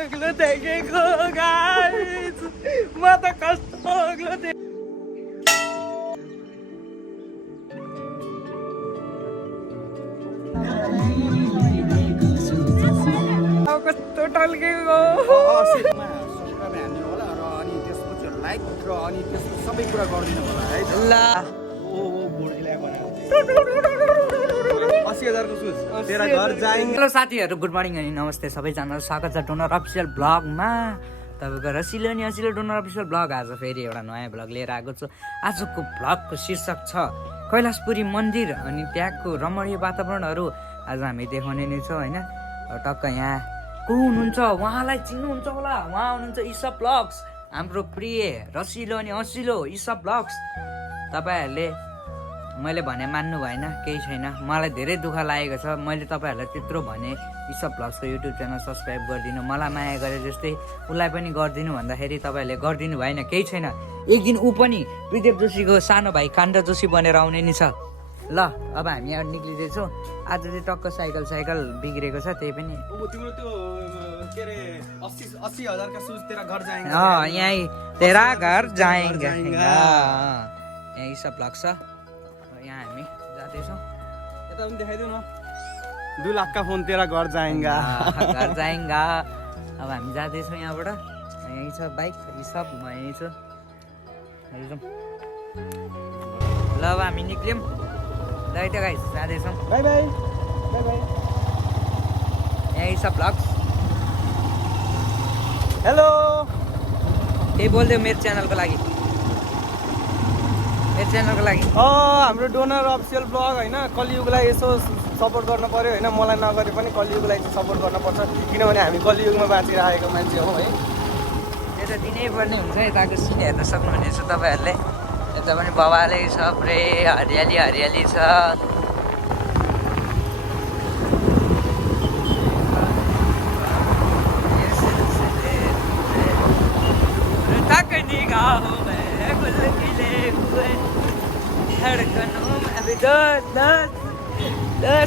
अग्लो देखेको गाइस म त कस्तो अग्लो कस्तो टल्केको सब्स्क्राइब हान्दिनु होला र अनि त्यसपछि लाइक र अनि त्यसको सबै कुरा गरिदिनु होला है ल तेरा घर जाएंगे। हेलो साथीहरू, गुड मर्निङ अनि नमस्ते सबैजनालाई स्वागत छ डोनर अफिसियल ब्लगमा। तपाईँको रसिलो अनि हँसिलो डोनर अफिसियल ब्लग आज फेरि एउटा नयाँ ब्लग लिएर आएको छु। आजको ब्लगको शीर्षक छ कैलाशपुरी मन्दिर अनि त्यहाँको रमणीय वातावरणहरू आज हामी देखाउने नै छौँ होइन। टक्क यहाँ को हुनुहुन्छ उहाँलाई चिन्नुहुन्छ होला, उहाँ हुनुहुन्छ ईशा ब्लग्स, हाम्रो प्रिय रसिलो अनि हँसिलो ईशा ब्लग्स। तपाईँहरूले मैले भने मान्नु भएन, केही छैन, मलाई धेरै दुःख लागेको छ। मैले तपाईँहरूलाई त्यत्रो भने ईशा ब्लग्सको युट्युब च्यानल सब्सक्राइब गरिदिनु, मलाई माया गरे जस्तै उसलाई पनि गरिदिनु भन्दाखेरि तपाईँहरूले गरिदिनु भएन, केही छैन। एक दिन ऊ पनि विदेव जोशीको सानो भाइ काण्ड जोशी बनेर आउने नि छ। ल अब हामी यहाँ निक्लिँदैछौँ। आज चाहिँ टक्क साइकल बिग्रेको छ, त्यही पनि तिम्रो त्यो के अरे 80,000 का सुज तेरा घर जाएंगे। यहीँ तेरा घर जाएंगे। यहाँ ईशा ब्लग छ, यहाँ हामी जाँदैछौँ। यता पनि देखाइदिउ न, 2 लाख का फोन तेरा घर जाएंगा। घर जाएंगा। अब हामी जाँदैछौँ यहाँबाट। यहीँ छ बाइक, यी सब म यहीँ छु। ल अब हामी निक्ल्यौँ। ल त गाइस जाँदैछौँ। By by by by. यहीँ सब ब्लग्स। हेलो, केही बोलिदियो मेरो च्यानलको लागि, हाम्रो डोनर अफिसियल ब्लग होइन, कलियुगलाई यसो सपोर्ट गर्न पर्यो होइन। मलाई नगरे पनि कलियुगलाई चाहिँ सपोर्ट गर्नुपर्छ, किनभने हामी कलियुगमा बाँचिरहेको मान्छे हौँ है। त्यो त दिनै पर्ने हुन्छ। यताको सिन हेर्न सक्नुहुनेछ तपाईँहरूले। यता पनि बबाले छ, पुरै हरियाली छ। दोस्त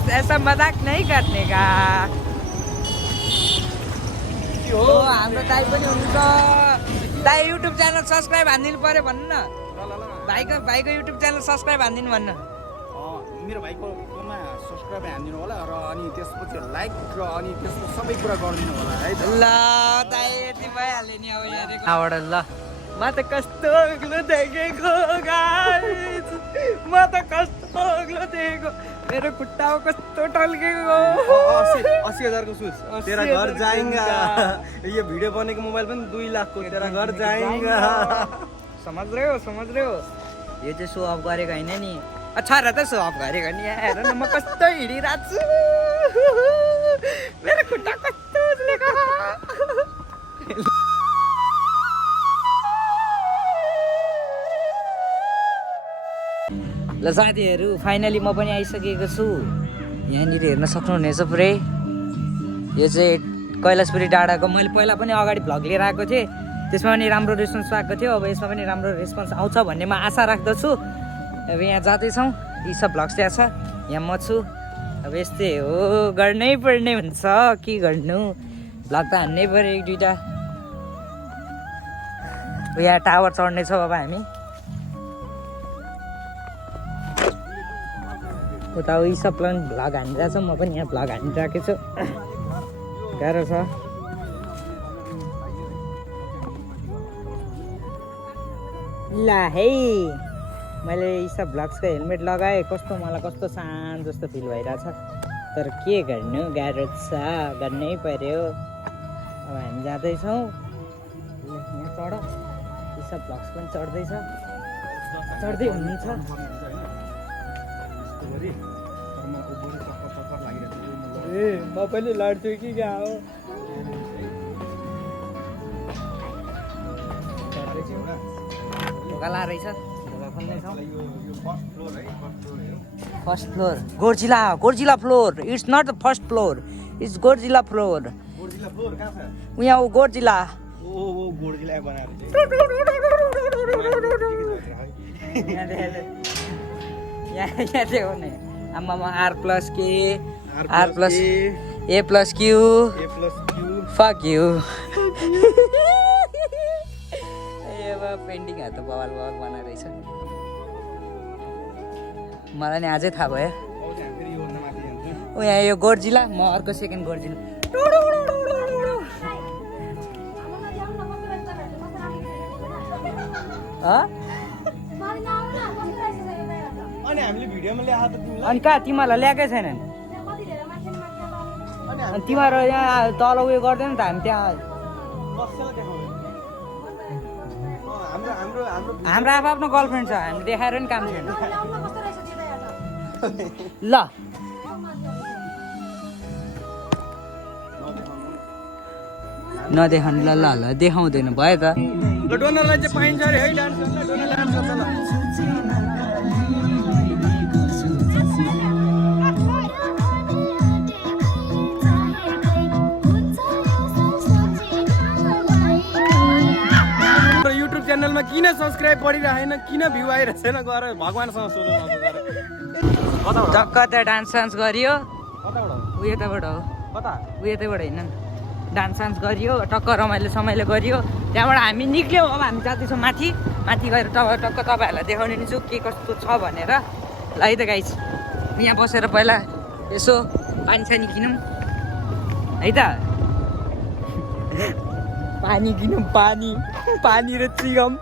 ऐसा मजाक नहीं करने का हो। हाम्रो दाइ पनि हुनुहुन्छ। दाइ युट्युब च्यानल सब्सक्राइब हानिदिनु पर्यो भन्नु न। भाइको युट्युब च्यानल सब्सक्राइब हानिदिनु भन्न। मेरो भाइकोमा सब्सक्राइब हानिदिनु होला र अनि त्यसपछि लाइक र अनि त्यसको सबै कुरा गरिदिनु होला है। ल दाइ यति भइहाल्यो नि। अब यहाँबाट ल म त कस्तो अग्लो देखेको गाइस, म त कस्तो अग्लो देखेको। मेरो खुट्टामा कस्तो टल्केको। 80,000 को सुज तेरा घर जाएंगा। यो भिडियो बनेको मोबाइल पनि 2 लाख को तेरा घर जाएंगा। समझ रहे हो? यो चाहिँ सो अफ गरेको होइन नि। अच्छा र त सो अफ गरेको नि। हेर न म कस्तो हिँडिरहेको छु। मेरो खुट्टा कस्तो उज्लेको। ल साथीहरू, फाइनली म पनि आइसकेको छु। यहाँनिर हेर्न सक्नुहुनेछ पुरै। यो चाहिँ कैलाशपुरी डाँडाको, मैले पहिला पनि अगाडि भ्लग लिएर आएको थिएँ, त्यसमा पनि राम्रो रेस्पोन्स आएको थियो। अब यसमा पनि राम्रो रेस्पोन्स आउँछ भन्ने म आशा राख्दछु। अब यहाँ जाँदैछौँ, यी सब भ्लग्स त्यहाँ छ, यहाँ म छु। अब यस्तै हो, गर्नै पर्ने हुन्छ, के गर्नु, भ्लग त हान्नै पऱ्यो 1-2टा। यहाँ टावर चढ्नेछौँ अब हामी। उता उयो सब भ्लग हानिरहेको छ, म पनि यहाँ भ्लग हानिरहेको छु। गाह्रो छ। ल है, मैले यी सब भ्लग्सको हेलमेट लगाएँ, मलाई कस्तो शान्त जस्तो फिल भइरहेछ। तर के गर्नु, गाह्रो छ, गर्नै पर्यो। अब हामी जाँदैछौँ। यहाँ चढ, यी सब भ्लग्स पनि चढ्दै हुनुहुन्छ। म पनि लड्छु कि क्या हो। ढोका रहेछ, ढोका खोल्ने छ। फर्स्ट फ्लोर गोर्जिला floor. It's not the first floor, it's गोर्जिला फ्लोर। यहाँ हो गोर्जिला। यहाँ देखो नि, आमामा R+K, R+A+Q, Fuck you. पेन्टिङहरू त बवाल बनाएर रहेछ मलाई नि आजै थाहा भयो ओ यहाँ यो गोर्जिला म अर्को सेकेन्ड गोर्जिला अनि कहाँ तिमीहरूलाई ल्याएकै छैनन् अनि तिमीहरू यहाँ तल उयो गर्दैन त हामी त्यहाँ हाम्रो आफ्नो गर्लफ्रेन्ड छ हामी देखाएर नि काम छैन ल नदेखाउनु ल ल ल देखाउँदैन भयो त डोनरलाई चाहिँ पाइन्छ अरे है डान्स गर्न डोनर डान्स गर्छ ल युट्युब च्यानलमा किन सब्सक्राइब गरिरहेन किन भ्यू आइरहेको छैन गएर भगवानसँग सोधौँ टक्क त्यहाँ डान्स गरियो उयताबाट हो कता उयताबाट होइन डान्स गरियो टक्क रमाइलो समाइलो गरियो त्यहाँबाट हामी निक्ल्यौँ अब हामी जाँदैछौँ माथि गएर टक्क तपाईँहरूलाई देखाउने नि छु के कस्तो छ भनेर ल है त गाइस यहाँ बसेर पहिला यसो पानी सानी किनौँ है त पानी किनौँ पानी र चिगम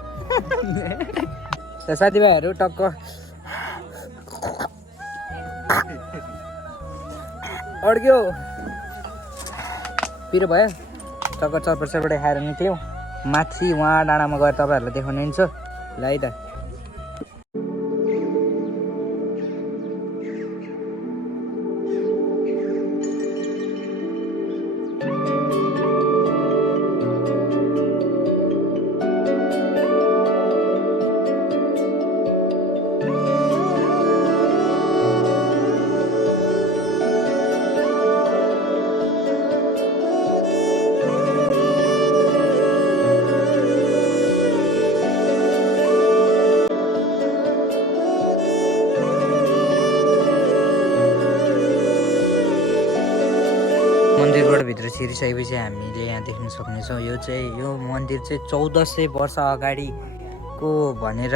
साथीभाइहरू टक्क अड्क्यो पिरो भयो टक्क चरपरबाट खाएर निक्ल्यौँ माथि उहाँ डाँडामा गएर तपाईँहरूलाई देखाउने हुन्छ ल है त मन्दिरबाट भित्र छिरिसकेपछि हामीले यहाँ देख्न सक्नेछौँ यो मन्दिर चाहिँ 1400 वर्ष अगाडिको भनेर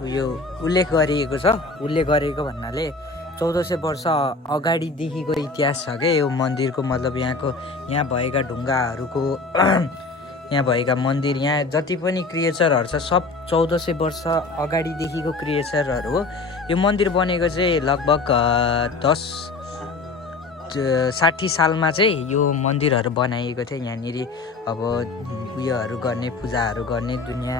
उयो उल्लेख गरिएको छ उल्लेख गरेको भन्नाले 1400 वर्ष अगाडिदेखिको इतिहास छ क्या यो मन्दिरको मतलब यहाँ भएका ढुङ्गाहरूको यहाँ भएका मन्दिर यहाँ जति पनि क्रिएचरहरू छ सब 1400 वर्ष अगाडिदेखिको क्रिएचरहरू हो यो मन्दिर बनेको चाहिँ लगभग 60 सालमा चाहिँ यो मन्दिरहरू बनाइएको थियो यहाँनिर अब उयोहरू गर्ने पूजाहरू गर्ने दुनियाँ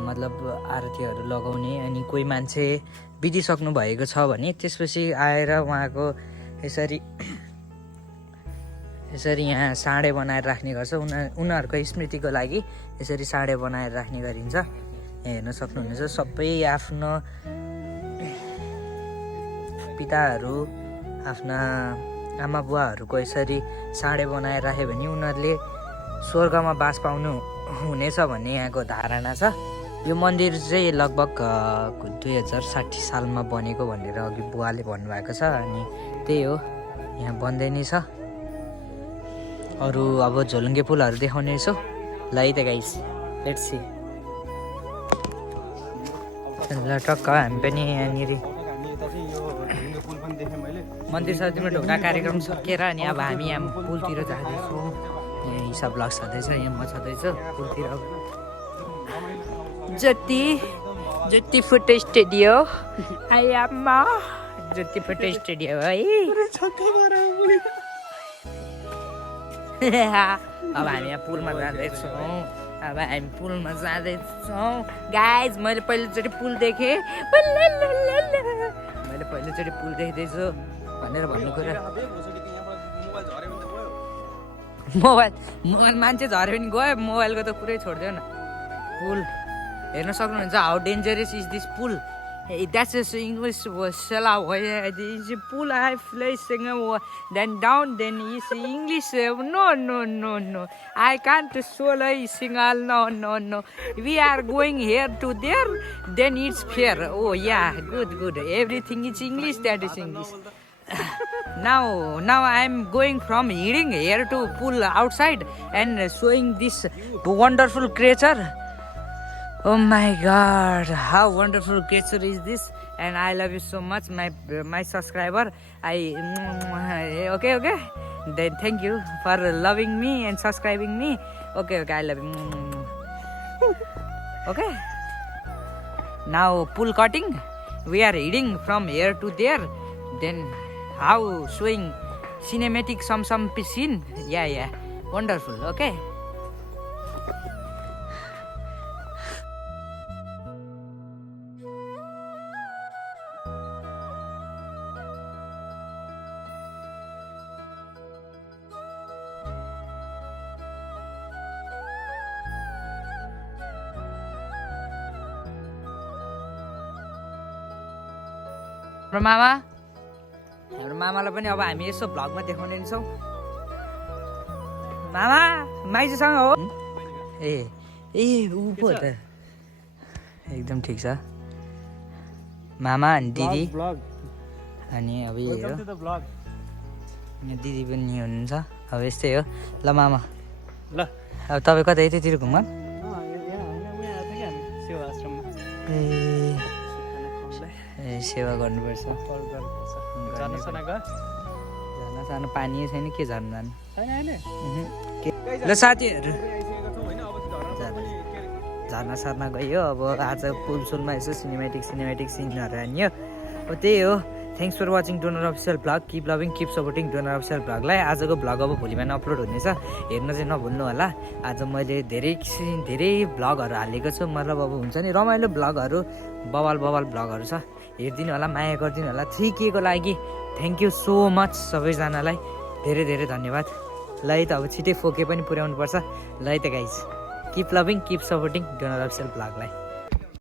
मतलब आरतीहरू लगाउने अनि कोही मान्छे बितिसक्नु भएको छ भने त्यसपछि आएर उहाँको यसरी यहाँ साँडे बनाएर राख्ने गर्छ उनीहरूको स्मृतिको लागि यसरी साँडे बनाएर राख्ने गरिन्छ यहाँ हेर्न सक्नुहुनेछ सबै आफ्नो पिताहरू आफ्ना आमा बुवाहरूको यसरी साँडे बनाएर राख्यो भने उनीहरूले स्वर्गमा बास पाउनु हुनेछ भन्ने यहाँको धारणा छ यो मन्दिर चाहिँ लगभग 2060 सालमा बनेको भनेर अघि बुवाले भन्नुभएको छ अनि त्यही हो यहाँ बन्दै नै छ अरू अब झोलुङ्गे फुलहरू देखाउने छौँ ल है त गाइस लेट्स सी ल टक्क हामी पनि यहाँनिर मन्दिर सजिलो ढोका कार्यक्रम सकिएर अनि अब हामी यहाँ पुलतिर जाँदैछौँ यहाँ हिसाब ब्लग छँदैछ यहाँ म छँदैछु पुलतिर जति फोटो स्टुडियो आयामा जति फोटो स्टुडियो है अब हामी यहाँ पुलमा जाँदैछौँ गाइज मैले पहिलोचोटि पुल देखेँ मैले पहिलोचोटि पुल देख्दैछु भनेर भन्ने कुरा मोबाइल मान्छे झऱ्यो भने गयो मोबाइलको त कुरै छोडिदियो न पुल हेर्न सक्नुहुन्छ हाउ डेन्जरस इज दिस पुल द्याट्स इज इङ्ग्लिस सेला इज पुल आई फ्लेसिङ then down then is English no no no no I can't सोलै single no no no we are going here to there then it's fair oh yeah good everything is English that is English Now I am going from heading here to pool outside and showing this wonderful creature. Oh my God, how wonderful creature is this? And I love you so much, my subscriber. Okay. Then thank you for loving me and subscribing me. Okay, I love you. Okay. Now pool cutting. We are heading from here to there. Then how showing cinematic some scene. Yeah. Wonderful. Okay. हाम्रो मामालाई पनि अब हामी यसो भ्लगमा देखाउने छौँ। मामा माइजूसँग हो ए ऊ पो त एकदम ठिक छ। मामा अनि दिदी अनि अब यही हो, यहाँ दिदी पनि हुनुहुन्छ। अब यस्तै हो ल मामा। ल अब तपाईँ कतै त्यतिर घुम्न ए सेवा गर्नुपर्छ। झर्ना सानो पानी छैन के झर्नु जानु। ल साथीहरू झर्ना सर्ना गयो। अब आज पुलसुलमा यसो सिनेमेटिक सिनहरू हान्यो। अब त्यही हो। Thanks for watching Donor official vlog. Keep loving keep supporting Donor official भ्लगलाई। आजको भ्लग अब भोलि बिहान अपलोड हुनेछ, हेर्न चाहिँ नभुल्नु होला। आज मैले धेरै भ्लगहरू हालेको छु, मतलब अब हुन्छ नि रमाइलो भ्लगहरू, बवाल भ्लगहरू छ, हेरिदिनु होला, माया गरिदिनु होला। 3K को लागि थ्याङ्क यू सो मच सबैजनालाई, धेरै धन्यवाद। ल है त अब छिटै 4K पनि पुर्याउनु पर्छ। ल है त guys, keep loving keep supporting Donor official भ्लगलाई।